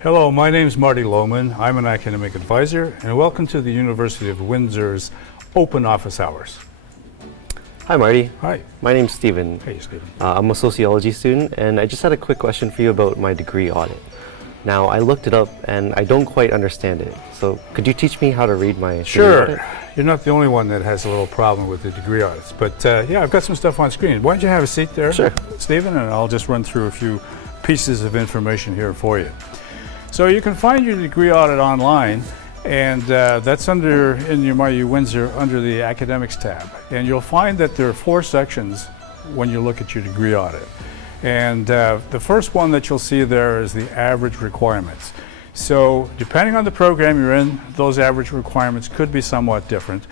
Hello, my name is Marty Lowman. I'm an academic advisor, and welcome to the University of Windsor's Open Office Hours. Hi, Marty. Hi. My name's Stephen. Hey, Stephen. I'm a sociology student, and I just had a quick question for you about my degree audit. Now, I looked it up, and I don't quite understand it. So, could you teach me how to read my degree audit? Sure. You're not the only one that has a little problem with the degree audits. But yeah, I've got some stuff on screen. Why don't you have a seat there, Sure. Stephen, and I'll just run through a few pieces of information here for you. So you can find your degree audit online, and that's in your My Windsor under the Academics tab. And you'll find that there are 4 sections when you look at your degree audit. And the first one that you'll see there is the average requirements. So depending on the program you're in, those average requirements could be somewhat different.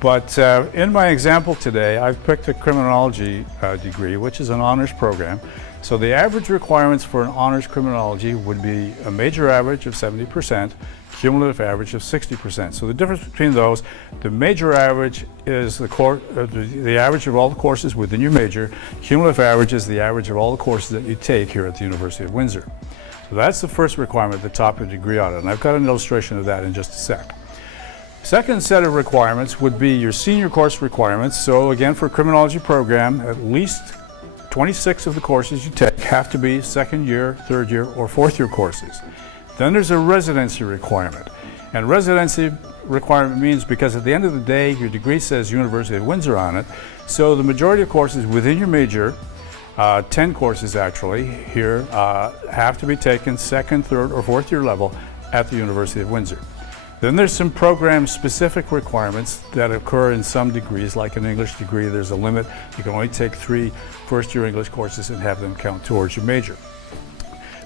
But in my example today, I've picked a criminology degree, which is an honors program. So the average requirements for an honors criminology would be a major average of 70%, cumulative average of 60%. So the difference between those, the major average is the average of all the courses within your major. Cumulative average is the average of all the courses that you take here at the University of Windsor. So that's the first requirement at the top of the degree audit, and I've got an illustration of that in just a sec. Second set of requirements would be your senior course requirements. So again, for a criminology program, at least 26 of the courses you take have to be second year, third year, or fourth year courses. Then there's a residency requirement. And residency requirement means because at the end of the day, your degree says University of Windsor on it. So the majority of courses within your major, 10 courses actually here, have to be taken second, third, or fourth year level at the University of Windsor. Then there's some program-specific requirements that occur in some degrees, like an English degree. There's a limit. You can only take 3 first-year English courses and have them count towards your major.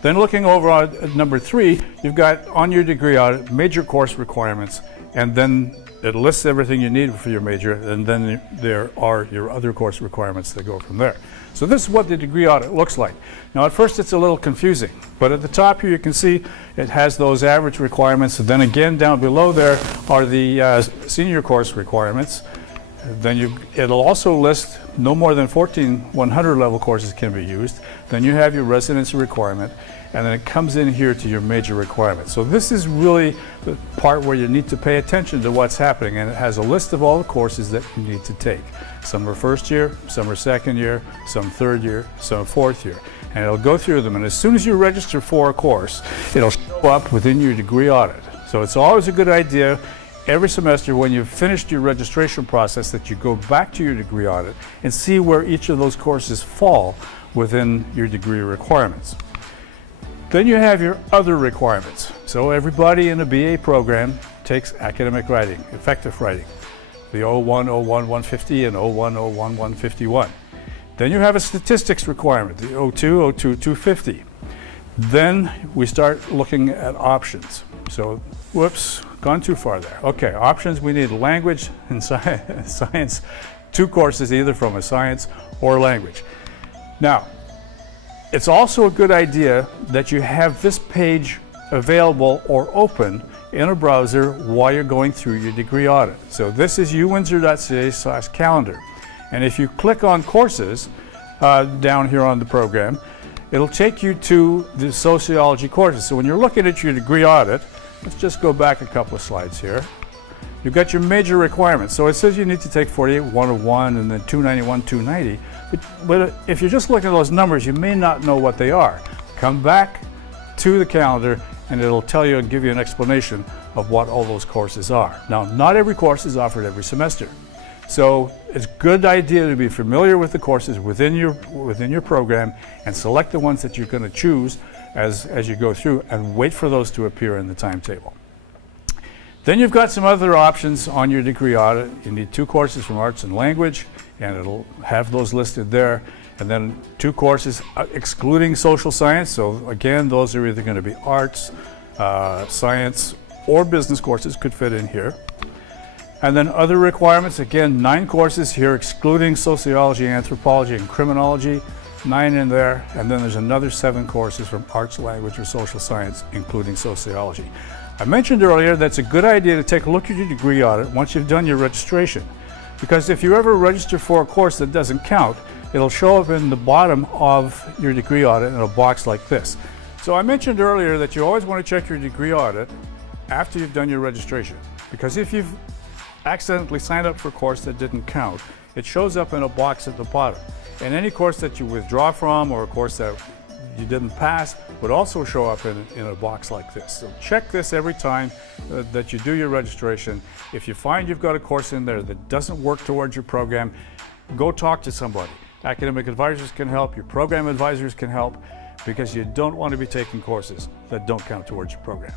Then looking over at number 3, you've got on your degree audit major course requirements, and then it lists everything you need for your major, and then there are your other course requirements that go from there. So this is what the degree audit looks like. Now at first it's a little confusing, but at the top here you can see it has those average requirements, and then again down below there are the senior course requirements. Then it'll also list no more than 14 100 level courses can be used. Then you have your residency requirement, and then it comes in here to your major requirements. So this is really the part where you need to pay attention to what's happening, and it has a list of all the courses that you need to take. Some are first year, some are second year, some third year, some fourth year. And it'll go through them, and as soon as you register for a course, it'll show up within your degree audit. So it's always a good idea every semester when you've finished your registration process that you go back to your degree audit and see where each of those courses fall within your degree requirements. Then you have your other requirements. So everybody in a BA program takes academic writing, effective writing, the 01, 01, 150 and 01, 01, 151. Then you have a statistics requirement, the 02, 02, 250. Then we start looking at options. So, whoops, gone too far there. Okay, options, we need language and science, 2 courses either from a science or language. Now, it's also a good idea that you have this page available or open in a browser while you're going through your degree audit. So this is uwindsor.ca/calendar. And if you click on courses down here on the program, it'll take you to the sociology courses. So when you're looking at your degree audit, let's just go back a couple of slides here. You've got your major requirements. So it says you need to take 48, 101, and then 291, 290. But if you're just looking at those numbers, you may not know what they are. Come back to the calendar, and it'll tell you and give you an explanation of what all those courses are. Now, not every course is offered every semester. So it's a good idea to be familiar with the courses within your program and select the ones that you're going to choose as you go through, and wait for those to appear in the timetable. Then you've got some other options on your degree audit. You need 2 courses from arts and language, and it'll have those listed there. And then 2 courses excluding social science. So again, those are either going to be arts, science, or business courses could fit in here. And then other requirements, again, 9 courses here excluding sociology, anthropology, and criminology. 9 in there, and then there's another 7 courses from arts, language, or social science, including sociology. I mentioned earlier that's a good idea to take a look at your degree audit once you've done your registration, because if you ever register for a course that doesn't count, it'll show up in the bottom of your degree audit in a box like this. So I mentioned earlier that you always want to check your degree audit after you've done your registration, because if you've accidentally signed up for a course that didn't count, it shows up in a box at the bottom. And any course that you withdraw from or a course that you didn't pass would also show up in a box like this. So check this every time that you do your registration. If you find you've got a course in there that doesn't work towards your program, go talk to somebody. Academic advisors can help, your program advisors can help, because you don't want to be taking courses that don't count towards your program.